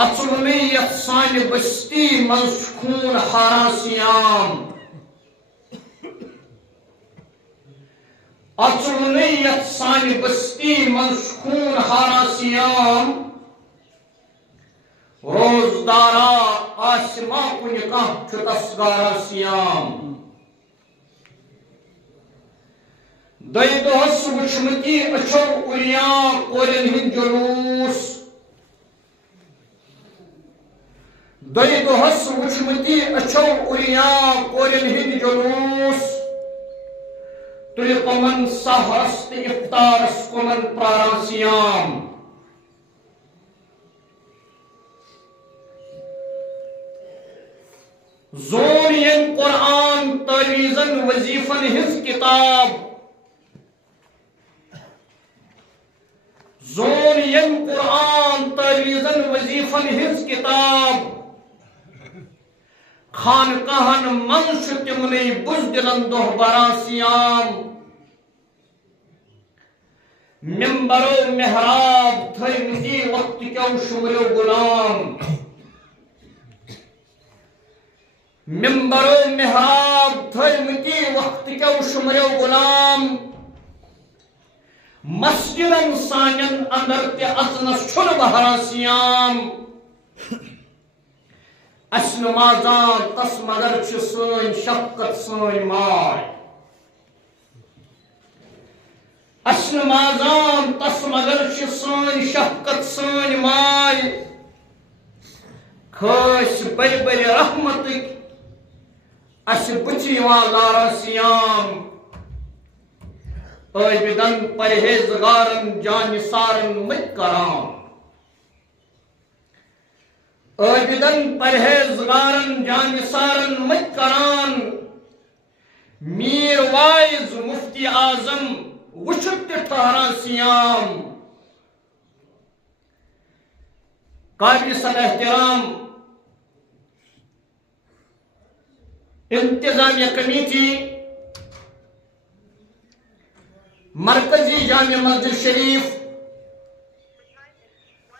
اچلنیت سان بستی من خون حاراسیام اچلنیت سان بستی من خون حاراسیام روزدارا آسما کن کان تسگاراسیام دئی دہس وچمتی اچھو اُریا کورین ہند جلوس دئی دہس وچمتی اچھو اُریا کورین ہند جلوس تُلہِ کمن سحرس تہٕ افطارس کمن پراراسیام زون ین قرآن تعویزن وظیفن ہز کتاب زون ین قرآن تعویزن وظیفن ہز کتاب خانقاہن من چھ تمنی بزدلن دہ براسیام منبر و محراب تھیمتی وقت کیو شمرو غلام منبر و محراب تھیمتی وقت کیو شمرو غلام مسجدن سانین اندر تے اذنس چھن بہراسیام اس نمازان تس مگر چھ سن شفقت سن ماے اس نمازان تس مگر چھ سن شفقت سن ماے کھس بڑی بڑی رحمتک اس بچی لاراسیام عابدن پرہیزگارن جانثارن مت کرام عابدن پرہیزگارن جانثارن مت کران میر وائز مفتی اعظم وچھت ٹھہراسیام قابل صد احترام انتظامیہ کمیٹی مرکزی جامع مسجد شریف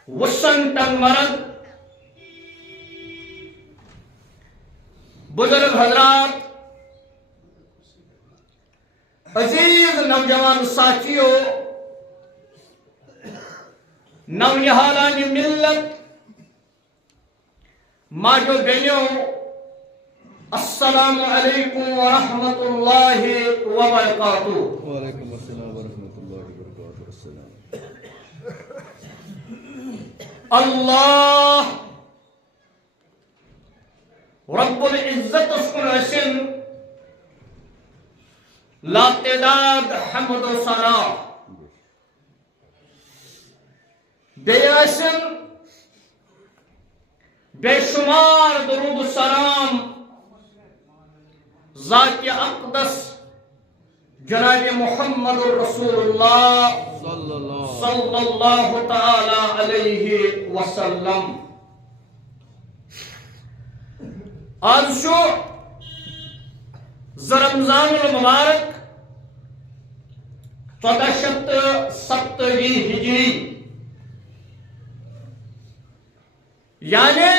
وسنٹن مرد بزرگ حضرات عزیز نوجوان ساتھیوں نونہالان ملت ماجو بہنوں السلام علیکم ورحمۃ اللہ وبرکاتہ وعلیکم السلام ورحمۃ اللہ وبرکاتہ اللہ رب العزت اسکن اسن لا تعداد حمد و ثنا بیاسن بے شمار درود و سلام ذات اقدس جناب محمد رسول اللہ صلی اللہ تعالی علیہ وسلم آج شو رمضان المبارک 1470 ہجری یعنی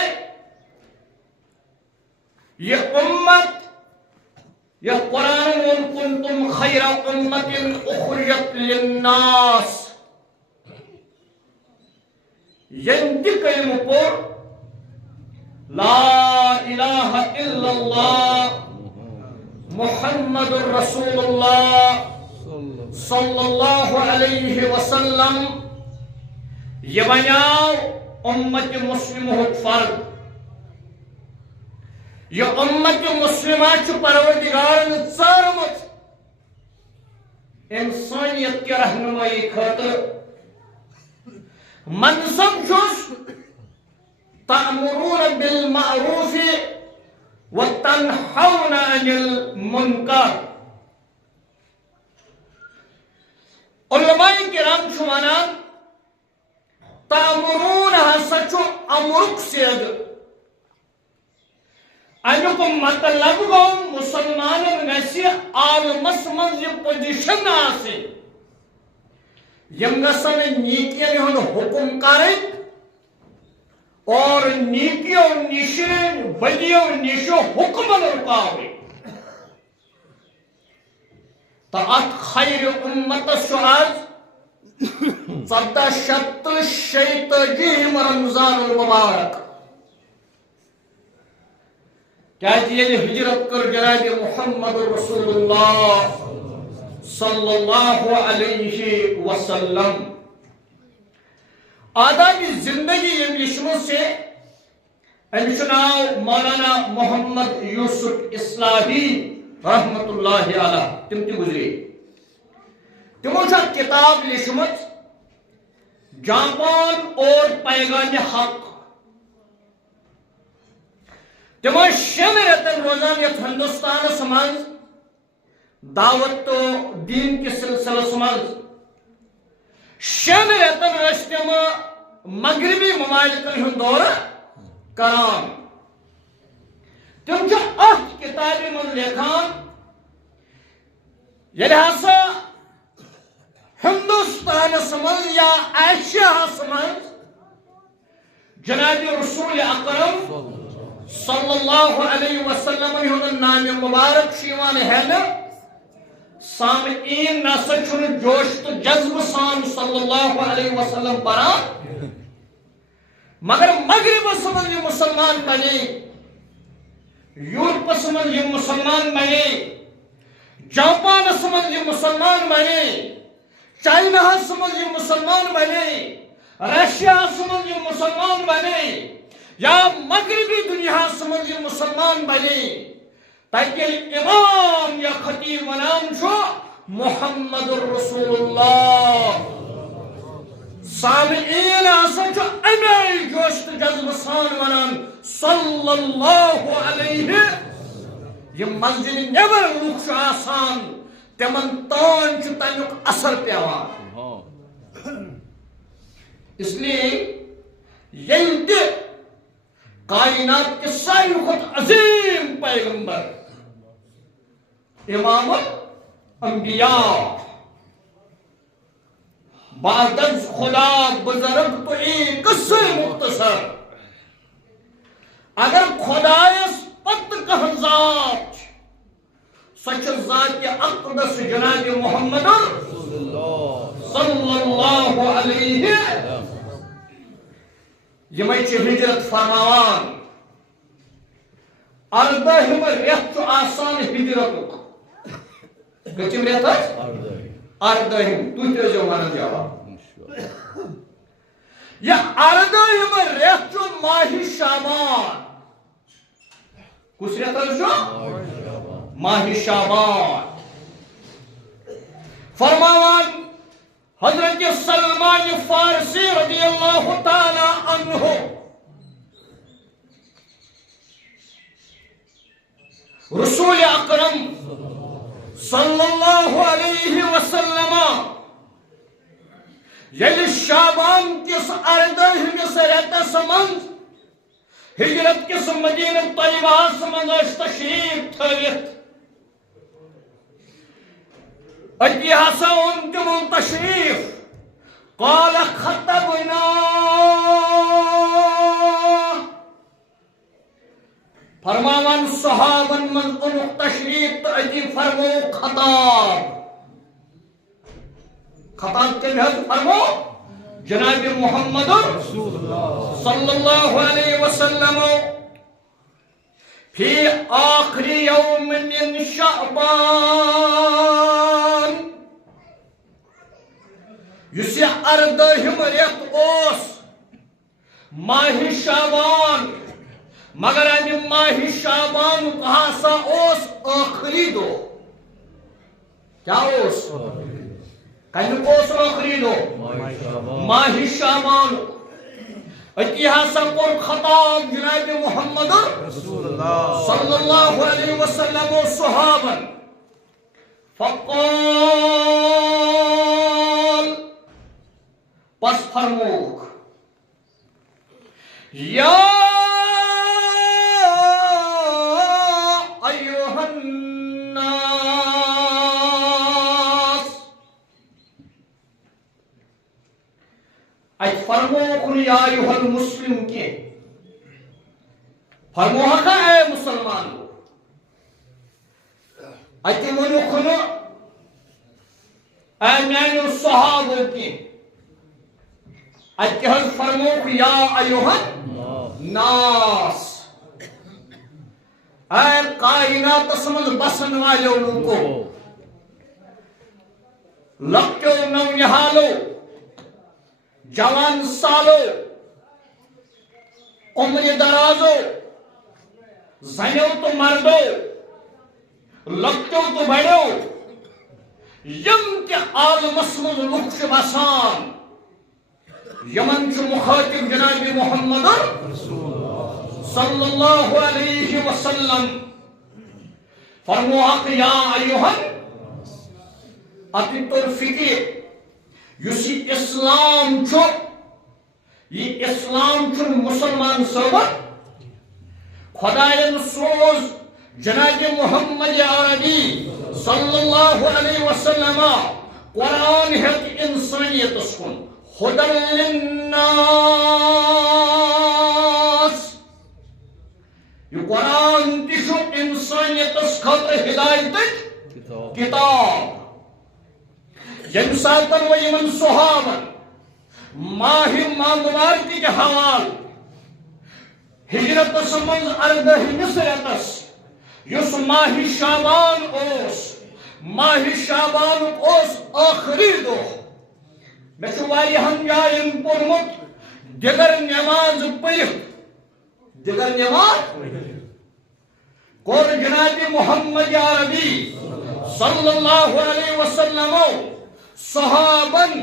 یہ امت یہ قرآن میں کنتم خیر امت اخرجت للناس یندی کلمہ پر لا الہ الا اللہ محمد رسول اللہ صلی اللہ علیہ وسلم یہ بناو امت مسلمہ فرد یہ امت مسلمہ چھ پروردگارن ژارمت انسانیت کی رہنمائی خاطر منصب چھس تأمرون بالمعروف وتنحون عن المنکر علماء کرام چھو ونان تأمرون ہسا چھو امرک سید امیک مطلب گو مسلمانن گژھِ عالمس منٛز یہ پوزیشن آسٕنۍ یم گژھن نیکین ہُنٛد حکم کرٕنۍ اور نیکیوں نشین بدیوں نشو حکمن رکاوے تو ات خیر امت سعاد 1436 رمضان المبارک کیا یہ ہجرت کر جناب محمد رسول اللہ صلی اللہ علیہ وسلم آدابی زندگی یشمو سے انشناو مولانا محمد یوسف اصلاحی رحمت اللہ علیہ تم تی گزری تمو چھا کتاب لشمت جاپان اور پیغام حق تمو شم رتن روزان یت ہندوستان سمانز دعوت تو دین کی سلسلہ سمانز شم رتن رشتم مغربی ممالکن ہن دور کران تم چھا اخت کتابی من لکھان یلی ہسا ہندوستان سمن یا ایشیا سمن جناب رسول اکرم صلی اللہ علیہ وسلم ہن نام مبارک شیوان ہے نا سامعین نسا چھن جوش تو جذب سان صلی اللہ علیہ وسلم پران مگر مغرب سمن یہ مسلمان بنے یورپ سمن یہ مسلمان بنے جاپان سمن یہ مسلمان بنے چائنا سمن یہ مسلمان بنے رشیا سمن یہ مسلمان بنے یا مغربی دنیا سمن یہ مسلمان بنے تاکہ امام یا خطیب ونام چھو محمد رسول اللہ سامعین آسا چھو امی جوشت جذب سان ونام صلی اللہ علیہ یہ مسجد نیبر لوگ چھو آسان تمن تان چھو تنک اثر پیوان اس لیے یہ کائنات کے ساری خود عظیم پیغمبر امام الانبیاء بعد از خدا بزرگ تو ایک قصر مختصر اگر خدایس پت کہ ذات سچ ذات اقدس جناب محمد صلی اللہ علیہ یہ ہجرت فرماوان اردہم ریت آسان ہجرت کچم ریت اردہم تو جو ون جواب یہ اردہم ریت ماہ شعبان کس ریت جو ماہ شعبان فرماوان حضرت سلمان فارسی رضی اللہ تعالی عنہ رسول اکرم صلی اللہ علیہ وسلم یل شعبان کس اردہمس ریتس من ہجرت کس مدینہ طیبہ من تشریف تھوت اتی ہسا ان تمن تشریف قال خطبنا فرماوان صحابن من انک تشریف تو اتی فرمو خطاب خطاب کے لحظ فرمو جناب محمد صلی اللہ علیہ وسلم فی آخر یوم من شعبان یسی اردہم ریت اوس ماہ شعبان مگر امی ماہ شعبان کہاسا اوس آخری دو کیا اوس کہیں اوس آخری دو ماہ شعبان اتی ہاسا قر خطاب جناب محمد صلی اللہ علیہ وسلم و صحابا فقال پس فرموک یا ایوہ الناس ایت فرموک یا ایوہ المسلم کے فرموہا اے مسلمان اتی ونوکھنو اے میانو صحابو کی اتی حض فرموک یا ایوہن ناس اے کائنات سمجھ بسن والو لوگو لکتو نونہالو جوان سالو عمر درازو زنیو تو مردو لکتو تو بڑو یم کے عالم اسمد لکش بسان یمن چو مخاطب جناب محمد صلی اللہ علیہ وسلم فرموہا کہ یا ایوہن اتی طور فکر یسی اسلام چھو یہ اسلام چھو مسلمان صحبت خدایان سوز جناب محمد عربی صلی اللہ علیہ وسلم قرآن ہے انسانیت اسکن خدر للناس یہ قرآن تشو انسانیت اسکھتر ہدایت کتاب جنساتن و یمن صحابن ماہ مبارکی کے حوال ہجرت سمنز اردہ مصرتس یس ماہ شعبان اوس ماہ شعبان اوس آخری دو میں چوائی ہم جائیں پرمت دیگر نماز پڑھ دیگر نماز قول جناب محمد عربی صلی اللہ علیہ وسلم صحابن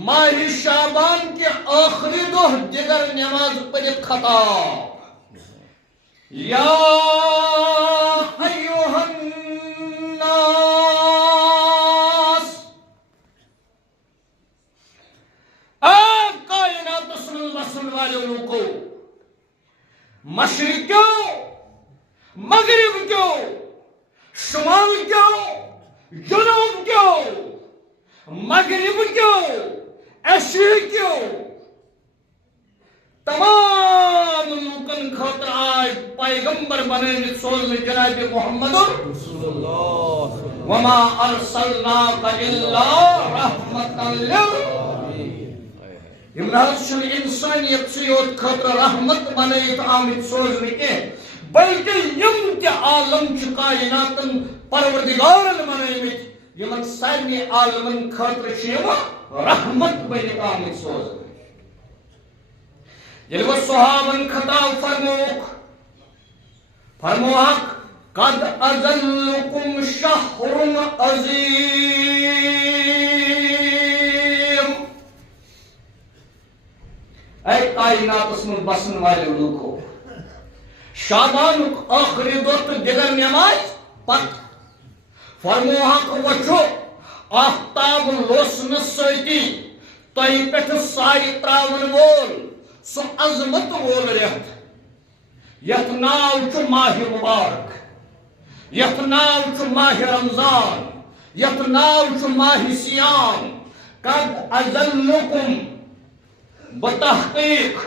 ماہ شعبان کے آخری دو دیگر نماز پڑھ خطاب یا ایوہ الناس اے کائنات سنن وسن والے لوگو مشرق کیوں مغرب کیوں شمال کیوں جنوب کیوں مغرب کیوں ایشیا کیوں تمام لوکن خاطر آج پیغمبر بنے سوز جناب محمد وما ارسلناک الا رحمتا للعالمین امراض شن انسانیت سیوت خاطر رحمت بنے آمد سوز کے بلکہ یم کے عالم چھ کائناتن پروردگارن بنے یمن سارے عالمن خاطر شیوا رحمت بنے آمد سوز جلو صحابن خطاب فرموک قد ازلکم شہر عظیم اے کائنات اسمن بسن والے لوگو شعبان آخری دوست دیگر نماز پت فرموک وچو آفتاب لوسن سیتی تائی پیٹھ ساری تراون وول سو عظمت وول ریت یت ناو چھ ماہ مبارک یت ناو چھ ماہ رمضان یت ناو چھ ماہ سیام قد ازلکم بتحقیق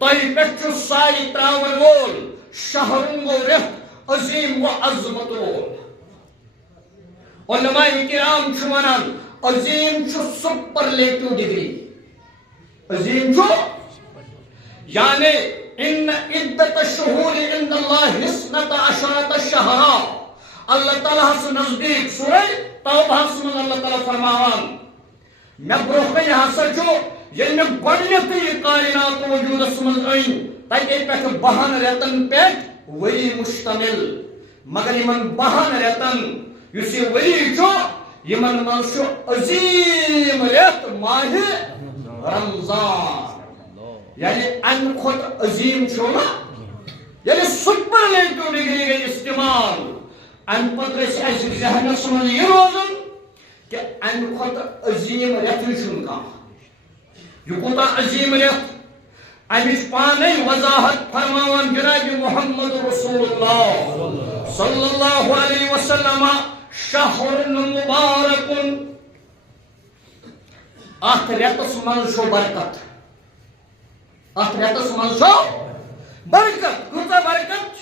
تائی پیٹھ ساری تراون وول شہرن و ریت عظیم و عظمت وول علماء کرام چھ ونان عظیم چھ سپرلیٹو ڈگری عظیم چھ یعنی ان عدت الشہور عند اللہ حسنت عشرت الشہرا اللہ تعالیٰ سے نزدیک سورہ توبہ سے اللہ تعالیٰ فرماوان میں بروخی حسر جو یعنی میں گوڑنیتی کائنات وجود اسمز این تاکہ پیٹ بہن ریتن پیٹ وی مشتمل مگر یمن بہن ریتن یسی وی جو یمن منشو عظیم ریت ماہ رمضان یعنی ان خود عظیم چھونا یعنی سپرلیٹو ڈگری گئی استعمال ان پتر اس ایسی ذہن سمجھ یہ روزن کہ ان خود عظیم ریت چھن کا یہ کوتا عظیم ریت امیش پانے وضاحت فرماوان جناب محمد رسول اللہ صلی اللہ علیہ وسلم شہر مبارکن آخ ریتس منشو برکت اتھ ریتس من چھو برکت کتا برکت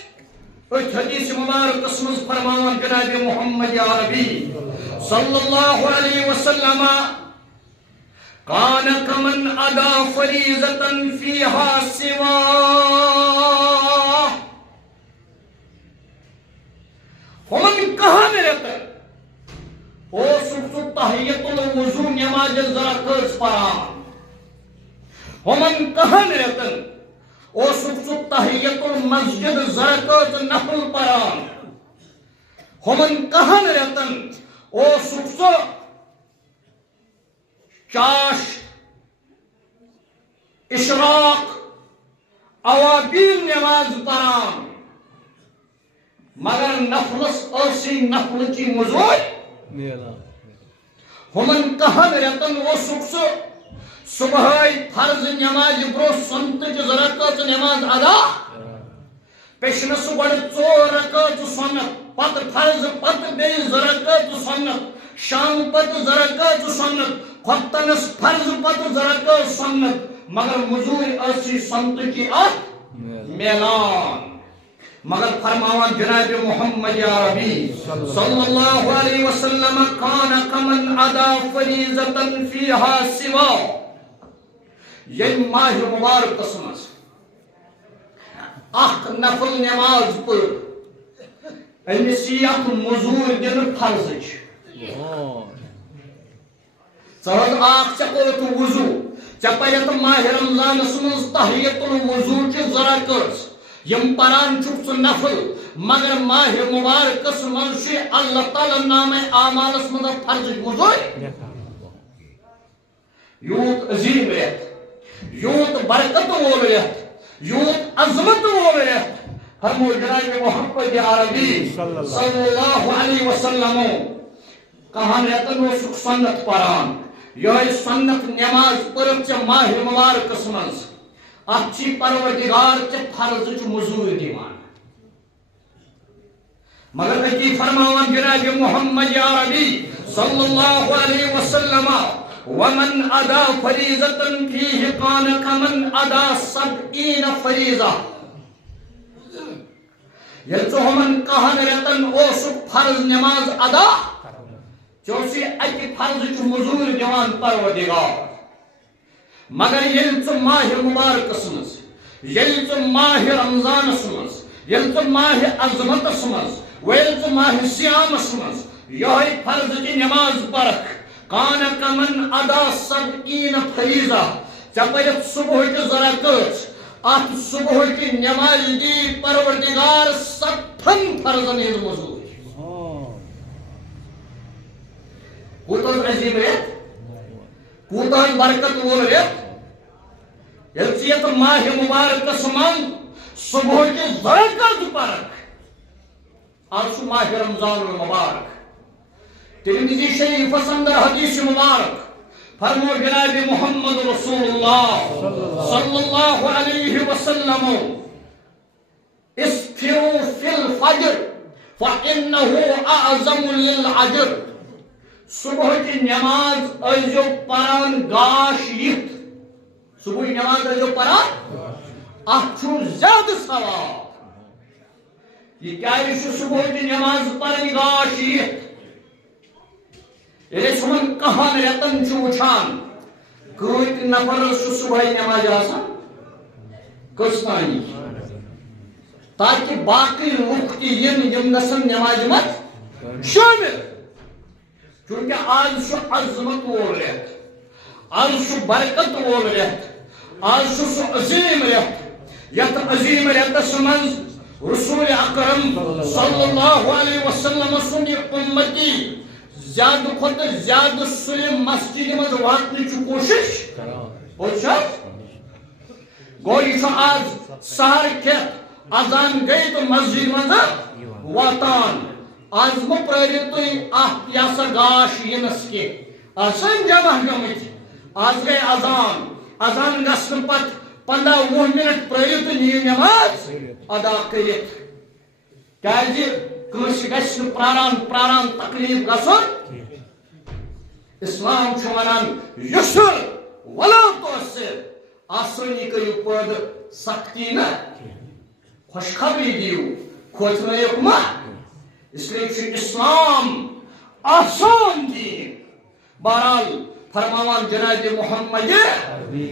ات حدیث مبارک قسمز فرمان جناب محمد عربی صلی اللہ علیہ وسلم کان کمن ادا فریضتن فیہا سوا ہمن کہاں میں رہتا او سکسو تحییت الوضو نماز زرکز پران ہمن کہاں میں رہتا او سکسو تحییت المسجد زرکز نفل پران ہمن کہاں میں رہتا او سکسو چاش اشراق اوابین نماز پران مگر نفلس اسی نفل کی مزور ہمن کہاں رتن وہ سکسو صبح فرض نماز برو سنت کی رکعت نماز ادا پیشنس بڑ ژور رکعت سنت پت فرض پت بیس رکعت سنت شام پت رکعت سنت خطنس فرض پت رکعت سنت مگر مزور اسی سنت کی میلان مگر فرماوان جناب محمد عربی صلی اللہ علیہ وسلم کان کمن ادا فریضتن فیہا سوا یہ ماہ مبارک قسمس اخ نفل نماز پر امس یک مزور دن فرض ثر اخ چکوت وضو چپیت ماہ رمضان مز تحیت الوضو کی زرکز یم پران چھ نفل مگر ماہ مبارکس مز اللہ تعالی نام اعمالس مز فرض مزور یوت عظیم ریت یوت برکت وول ریت یوت عظمت وول ریت فرمو جناب محمد عربی صلی اللہ علیہ وسلم کہاں ریتن وہ سنت پران یہ سنت نماز پرب چھ ماہ مبارکس مز اچھی پروردگار چھ فرض چھ مزور دیوان مگر اتی فرماوان جناب محمد عربی صلی اللہ علیہ وسلم ومن ادا فریضتن فیہ کان کمن ادا 70 فریضہ یلچو ہمن کہن رتن اوسک فرض نماز ادا چوسی اتی فرض چھ مزور دیوان پروردگار مگر یل ژٕ ماہ مبارکس مز یل ژٕ ماہ رمضانس مز یل ژٕ ماہ عظمتس مز ویل ژٕ ماہ صیامس مز یہ فرض کی نماز پرکھ کان کمن ادا 70 فریضہ چپرت صبح کی زرکز ات صبح کی نماز دی پروردگار 70 فرضن ہز مزور کوتاہ عظیم ریت کوتاہ برکت وول ریت یلچیت ماہ مبارکس من صبح کی زرکز پرکھ آج ماہ رمضان المبارک ترمذی شریف اندر حدیث مبارک فرمو جناب محمد رسول اللہ صلی اللہ علیہ وسلم اسفروا فی الفجر فإنه اعظم للعجر صبح کی نماز ایزو پران گاش یت صبح کی نماز ایزو پران اچھو زیادہ ثواب یہ کیا ہے صبح کی نماز پران گاش یت یہ سمن کہاں رتن چھو وچھان کۭتۍ نفر چھُ صبحٲے نماز آسان کٔژتانی تاکہ باقی لوگ تہِ یم گژھن نماز منٛز شٲمِل چونکہ آج چھُ عظمت وول رٮ۪تھ آج چھُ برکت وول رٮ۪تھ آج چھُ سُہ عظیٖم رٮ۪تھ یتھ عظیٖم رٮ۪تس منٛز رسول اکرم صلی اللہ علیہ وسلم سُنٛد یہِ اُمتی زیادہ کھوتہ زیادہ سلم مسجد مز واتن کی کوشش گو یہ آج سہر کھت اذان گئی تو مسجد مز واتان آج مہ پرو تھی یہ سا گاش ینس کی آسان جمع گمت آج گئی اذان گھن پتہ 15-20 منٹ پرو تو نیو نماز ادا کرت کس گھس پران تکلیف گھن اسلام ونان یسر ولا تؤثر آسانی کرو پید سختی نہ خوشخبری دیو کھوچنے ما اس لیے اسلام آسان دین بہرحال فرماوان جناب محمد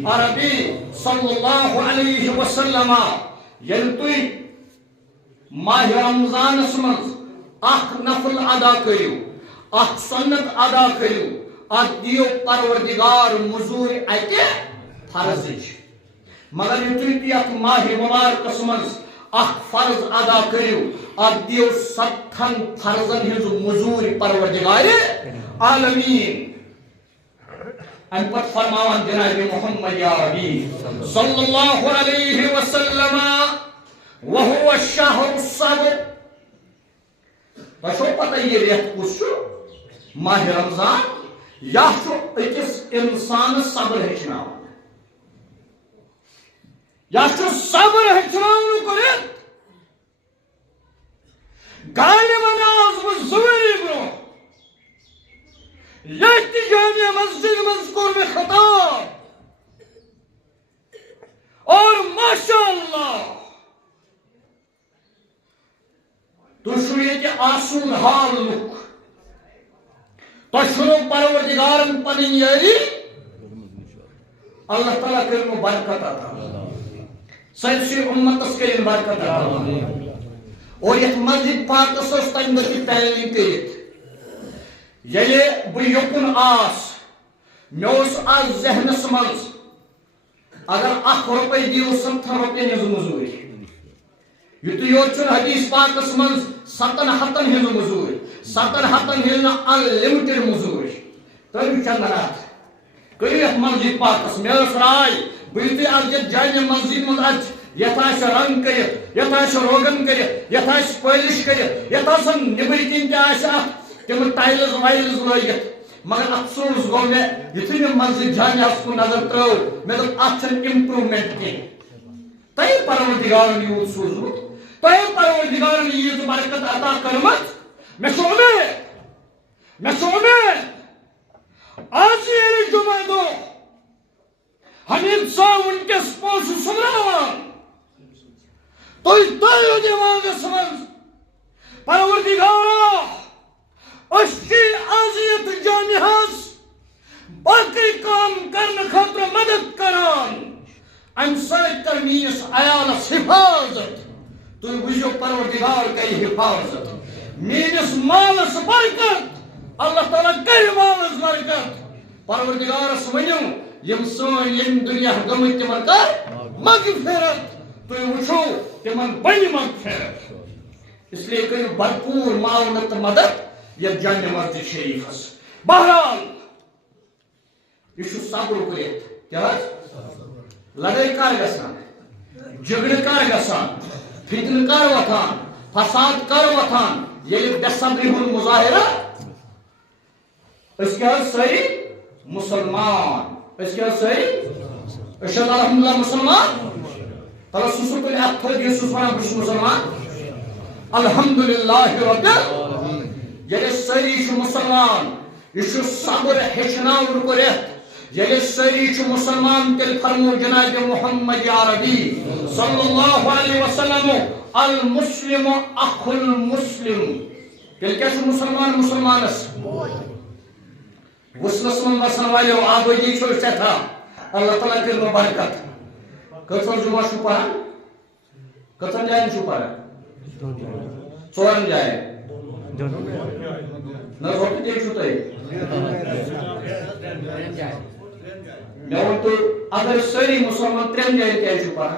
عربی صلی اللہ علیہ وسلم یل تھی ماہ رمضان مز اخ نفل ادا کرو اخ سنت ادا کرو ات دیو پروردگار مزور اتہ فرض مگر یتھے تھی ات ماہ مبارکس مز اخ فرض ادا کرو ات دیو 7 فرضن ہز مزور پروردگار عالمین ان پر فرماوان جناب محمد عربی صلی اللہ علیہ وسلم وهو الشهر الصبر تشو پتہ یہ ریت کس ماہ رمضان یا اکس انسان صبر ہچنا یا صبر ہچنا کرت گاڑی مناز مزوری برو یک جامع مسجد مذکور میں خطاب اور ماشاءاللہ تو شویت آسون حال لک تو شروع پروردگارن پنین یاری اللہ تعالیٰ کرنو برکت آتا سیدسی امت اس کرن برکت آتا اور یہ مسجد پاک اس تنگ کی تعلیم کرت یلی بہ یکن آس موس آز ذہنس مز اگر 1 روپے دیو 7 روپے ہز مزوری یتھ یوت حدیث پاکس مز 7 ہتن ہز مزوری 7 ہتن ہز انلمیٹڈ مزوری تم چندرات کرو یتھ مسجد پاکس میس رائے بہت آج جامع مسجد مز اچ یتھ آس رنگ کرت یتھ آس روگن کرت یتھ آس پالش کرت یتھ آسن نبر کن تہ تم ٹائلز وائلز لگت مگر افسوس گو میں یتھے میں مسجد جامع کو نظر ترو میں دپ ات امپرومنٹ کی تہ پروردگارن یوت سوزمت تہ پروردگارن یہ برکت عطا کرمت میں امید آج یہ جمعہ دو ہم انسان ونکس پوس سمراوان تو دماغس مز پروردگارا اشکی عزیت جامعہس باقی کام کرنے خاطر مدد کران ام سائد کر مینس عیالس حفاظت تو وجو پروردگار کئی حفاظت مینس مالس برکت اللہ تعالیٰ کئی مالس برکت پروردگارس ونیو یم سن یم دنیا گمت تمن کر مغفرت تو وچھو تمن بن مغفرت اس لیے کرو بھرپور معاونت مدد یہ جامع مسجد شریف بہرحال یہ صبر کرت کیا لڑائی کر گسان جھگڑ کر گسان فتن کر وتھان فساد کر وتھان یہ بے صبری ہن مظاہرہ اس کیا ساری مسلمان اس کیا ساری اشهد الحمدللہ مسلمان تلا سسو کل اتھر یہ سسوانا بش مسلمان الحمدللہ رب یلی ساری مسلمان یہ صبر ہچناون کرت یلی ساری مسلمان تیل فرمو جناب محمد عربی صلی اللہ علیہ وسلم المسلم اخ المسلم تیل کیا مسلمان مسلمانس وسلس من وسن والو آبادی چھو تھا اللہ تعالیٰ کرنو برکت کتن جمعہ چھو پڑھا کتن جائیں چھو پڑھا 4 جائیں نہ روٹی دیکھ چھو تائی میں وہ تو اگر ساری مسلمان 3 جائیں کیا چھو پڑھا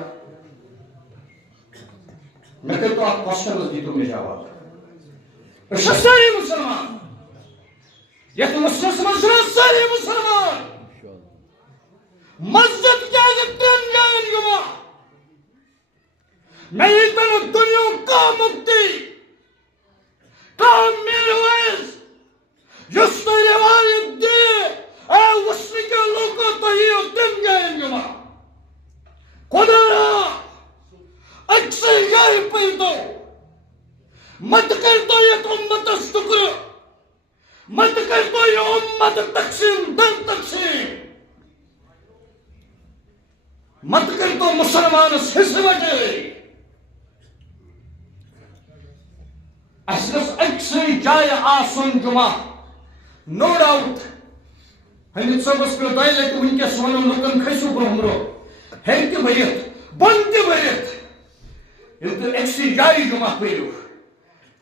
میں کہتا تو آپ کوشچن دی تو میں جواب ساری مسلمان یہ مسلمان ساری مسلمان مسجد کیا جتن جائیں گا میں اتنا دنیا کا مکتی کام میرے ویس جس نے روایت دی اے وسنی کے لوگوں تو یہ اتن جائیں گا خدا را اکثر یہ پیدو مت کر تو یہ امت شکر مت کر تو یہ امت تقسیم دن تقسیم مت کر تو مسلمان حصے بٹے اس گژھِ أکسٕے جایہِ آسُن جمعہ نو ڈاؤٹ حمید صٲبس پیٚو دۄیہِ لٹہِ وٕنکیٚس وَنُن لُکن کھٔسِو برونٛہہ برونٛہہ ہیٚرِ تہِ ؤرِتھ بۄن تہِ ؤرِتھ ییٚلہِ تُہۍ أکسٕے جایہِ جمعہ پٔرِو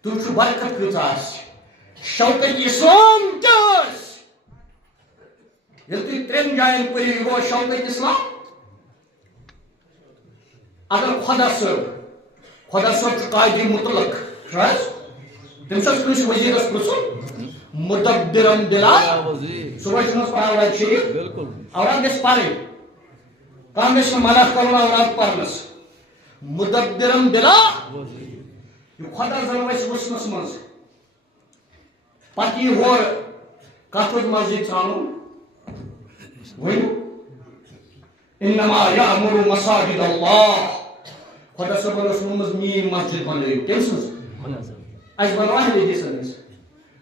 تُہۍ وٕچھِو برکت کۭژاہ آسہِ شوکت اسلام کیٛاہ آسہِ ییٚلہِ تُہۍ ترٛٮ۪ن جاین پٔرِو یہِ گوٚو شوکت اسلام اگر خۄدا صٲب چھُ قاضی مطلق چھُ حظ تٔمِس چھُ کٲنٛسہِ وزیٖرس پرٕژھُن مدبرم دلا صبح چھُنہٕ پران اوراد شریٖف اوراد گژھِ پرٕنۍ کانٛہہ گژھِ نہٕ منع کرُن اوراد پرنس مدبرم دلا یہِ خۄدا زن وَسہِ وٕچھنس منٛز پتہٕ یی ہورٕ کتھ وۄتھِ مسجد ژھانڈُن ؤنِو انما یأمر مساجد اللہ خۄدا صٲبن اوس ووٚنمُت میٛٲنۍ مسجد بنٲیِو کٔمۍ سٕنٛز اَسہِ بنٲو اہلِ حدیٖثن ہٕنٛز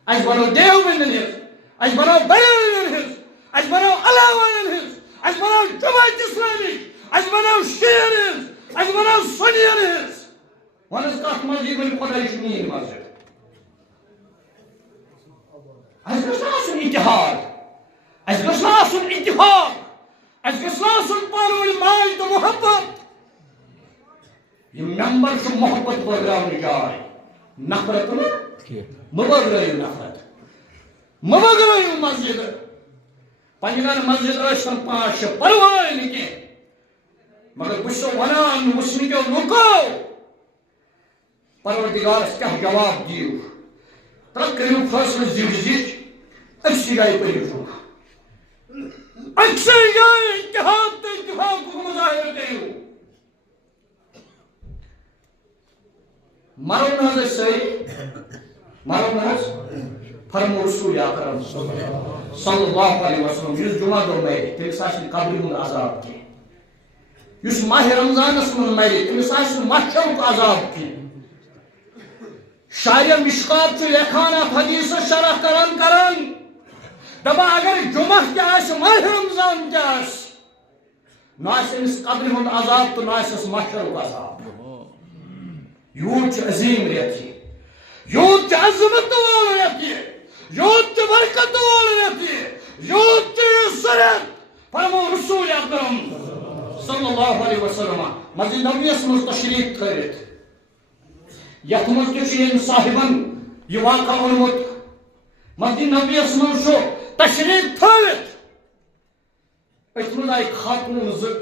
اَسہِ بنٲو دیوبندن ہٕنٛز اَسہِ بنٲو بریلوین ہٕنٛز اَسہِ بنٲو علاوالین ہٕنٛز اَسہِ بنٲو جماعت اسلامٕچ اَسہِ بنٲو شیعن ہٕنٛز اَسہِ بنٲو سُنین ہٕنٛز وَن حظ کتھ مسجد ؤنِو خۄدا یہِ چھِ میٛٲنۍ مسجد اَسہِ گژھِ نہٕ آسُن اتحاد اَسہِ گژھِ نہٕ آسُن اتفاق اَسہِ گژھِ نہٕ آسُن پانہٕ ؤنۍ ماے تہٕ محبت یہِ ممبر چھُ محبت بٲگراونٕچ جاے نفرت نہٕ مہٕ بٲگرٲیِو نفرت مہٕ بٲگرٲیِو مسجد پنٛنہِ مسجد ٲسۍتن 5-6 پرواے نہٕ کینٛہہ مگر بہٕ چھُسو ونان وٕچھنٕکیو لُکو پروردگارس کیٛاہ جواب دِیِو تہٕ کٔرِو فٲصلہٕ زِٹھۍ أکسٕے جایہِ پٔرِو جمعہ أکسٕے جایہِ اتحاد تہٕ اتفاقُک مظٲہرٕ کٔرِو مرو نہٕ حظ أسۍ سٲری مرو نہٕ حظ فرمو رسول اکرم صلی اللہ علیہ وسلم یُس جمعہ دۄہ مرِ تٔمِس آسہِ نہٕ قبرِ ہُنٛد عذاب کینٛہہ یُس ماہِ رمضانس منٛز مرِ تٔمِس آسہِ نہٕ محشرُک عذاب کینٛہہ شاعرِ مشکات چھُ لیکھان اتھ حدیثس شرح کران دپان اگر جمعہ تہِ آسہِ ماہِ رمضان تہِ آسہِ نہ آسہِ أمِس قبرِ ہُنٛد عذاب تہٕ نہ آسٮ۪س محشرُک عذاب یوٗت چھُ عظیٖم رٮ۪تھ یہِ یوٗت چھُ عظمت وول رٮ۪تھ یہِ یوٗت چھُ برکت وول رٮ۪تھ یہِ یوٗت چھُ یہِ سُہ رٮ۪تھ فرمو رسول اکرم صلی اللہ علیہ وسلم مسجد نبویَس منٛز تشریٖف تھٲوِتھ یتھ منٛز تہِ چھُ ییٚمۍ صاحبن یہِ واقعہ اوٚنمُت مسجد نبویَس منٛز چھُ تشریٖف تھٲوِتھ أتھۍ منٛز آیہِ خاتوٗن 2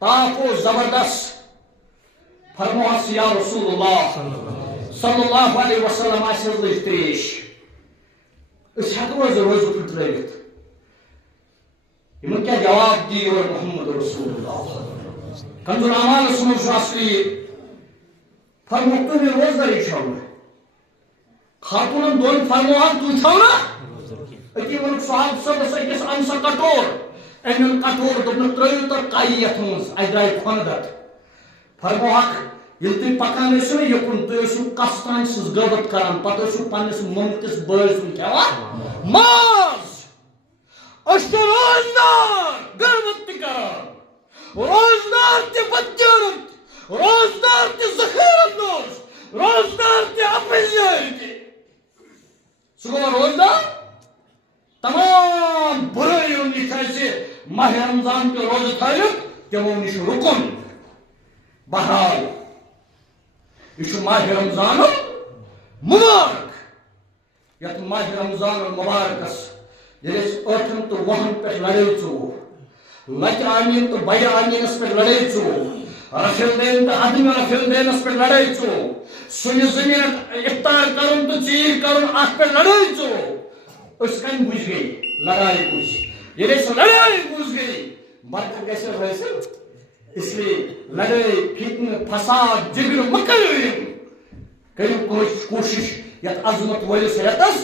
تاپھ اوس زبردست فرموہس یا رسول اللہ صلی اللہ علیہ وسلم آسہِ حظ لٔج تریش أسۍ ہٮ۪کو حظ روزٕ پھٕٹرٲوِتھ یِمن کیٛاہ جواب دی یورٕ محمد رسول اللہ کنزُل اعمالس منٛز چھُ اصلی فرموکھ تُہۍ مےٚ روزدٲری چھو نہٕ خاتوٗنن دۄن فرموہن تُہۍ چھو نا أتی ووٚنُکھ صحابہٕ صٲبس أکِس اَن سا کٹور أنِن کٹور دوٚپنکھ ترٛٲیِو تہٕ کایہِ یتھ منٛز اَسہِ درٛاے کھۄنہٕ دت فرموہکھ ییٚلہِ تُہۍ پکان ٲسِو نا یُکُن تُہۍ ٲسِو کستانۍ سٕنٛز غٲبت کران پتہٕ ٲسِو پننِس مۄمتِس بٲے سُنٛد کھٮ۪وان ماز أسۍ چھِ روزدار غٲبت تہِ کران روزدار تہِ بدکارت روزدار تہِ ذخیرت دوست روزدار تہِ اپزیٲرۍ تہِ سُہ گوٚوا روزدار تمام بُرٲیو نِش اَسہِ ماہِ رمضان تہِ روزٕ تھٲوِتھ تِمو نِش رُکُن بہرحال یہ چھُ ماہِ رمضانُک مبارک یتھ ماہِ رمضانُک مبارکس ییٚلہِ أسۍ 8 تہٕ 10 پٮ۪ٹھ لڑٲے ژوٚو لچہِ آمیٖن تہٕ بڑِ آمیٖنس پٮ۪ٹھ لڑٲے ژوٚو رفیل دین تہٕ عدمِ رفیل دینس پٮ۪ٹھ لڑٲے ژوٚو سُنہِ زٔمیٖنُک اِفطار کرُن تہٕ ژیٖرۍ کرُن اتھ پٮ۪ٹھ لڑٲے ژوٚو أسۍ کَمہِ بُجہِ گٔے لڑایہِ بُجہِ ییٚلہِ أسۍ لڑایہِ بُجھ گٔے برکت گژھِ حٲصِل اس لیے لڑٲے فتنہٕ فساد جگرٕ مہٕ کٔرِو کٔرِو کوٗشِش یتھ عظمت وٲلِس رٮ۪تس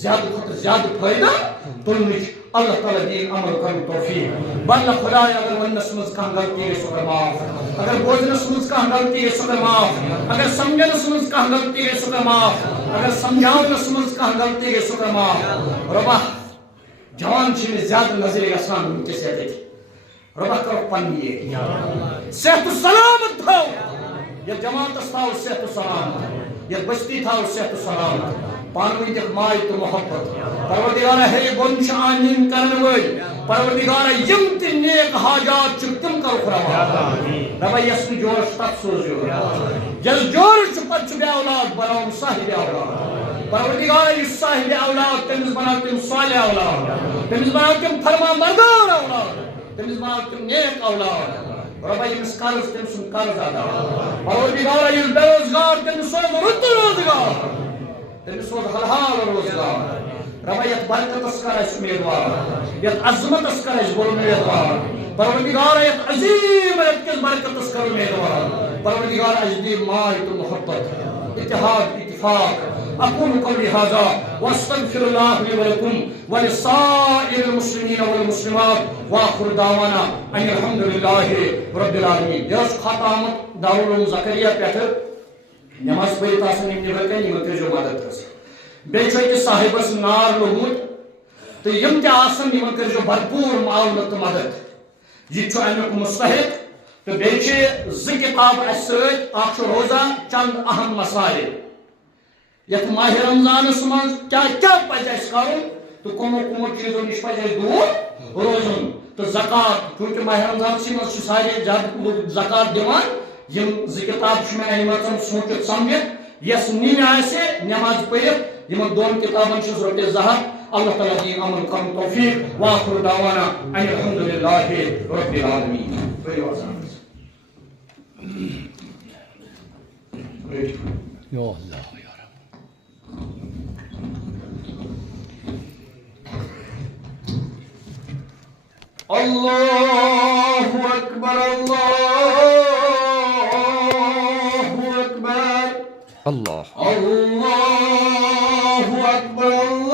زیادٕ کھۄتہٕ زیادٕ فٲیدٕ تُلنٕچ اللہ تعالیٰ دِیِن عمل کرُن توفیٖق بلہ خۄدایا اگر وننس منٛز کانٛہہ غلطی گژھِ سۄ کر معاف اگر بوزنس منٛز کانٛہہ غلطی گژھِ سۄ کر معاف اگر سمجھنس منٛز کانٛہہ غلطی گژھِ سۄ کر معاف اگر سمجھاونس منٛز کانٛہہ غلطی گژھِ سۄ کر معاف رۄبا جوان چھِ مےٚ زیادٕ نظرِ گژھان وٕنکیٚس ییٚتہِ رۄبا کرو پننہِ ییٚتہِ صحت و سلامت تھاو یتھ جماعتس تھاو صحت و سلامت یہ بستی تھا صحت و سلامت پانوی دکھ مائی تو محبت پروردگارہ ہے گنش آمین کرن ول پروردگارہ یم تی نیک حاجات چھ تم کر خراب ربا یس جوش تک سوزیو جس جوش پت چھ بے اولاد بناؤں صاحب اولاد پروردگارہ اس صاحب اولاد تمس بناؤ تم صالح اولاد تمس بناؤ تم فرما بردار اولاد تمس بناؤ تم نیک اولاد ربا یمس قرض تم سن قرض ادا پروردگارہ یس بے روزگار تم سوز رت روزگار تم سوز حلال روزگار ربا یت برکت اسکر اس امیدوار یت عظمت اسکر اس بول امیدوار پروردگارہ یت عظیم یت کس برکت اسکر امیدوار پروردگارہ اجدی مائی تو محبت اتحاد اتفاق اقول قولی هذا واستغفر الله لي ولكم ولسائر المسلمين والمسلمات واخر دعوانا ان الحمد لله رب العالمين یس ختامت دارالعلوم زکریا پیٹھ نماز پڑھت آسن یم رکن یم کرجو مدد کس بیچ کہ صاحبس نار لوگمت تو یم تہ آسن یم کرجو بھرپور معاونت مدد یہ چھ امیک مستحق تو بیچ ز کتاب اس سۭتۍ اکھ چھ روزہ چند اہم مسائل یت ماہ رمضان من کیا پز اس کرن تو کمو چیزوں نش پز اس دور روزن تو زکات چونکہ ماہ رمضان من سارے زیادہ زکات دِوان یم ز کتاب میں انمت سوچت سمجھت یس نین آسے نماز پڑھت یم دون کتابن چھ رۄپیہِ 200 اللہ تعالیٰ دی عمل کرن توفیق واخر دعوانا ان الحمد للہ رب العالمین یا اللہ اللہ اکبر اللہ اکبر اللہ اللہ اکبر اللہ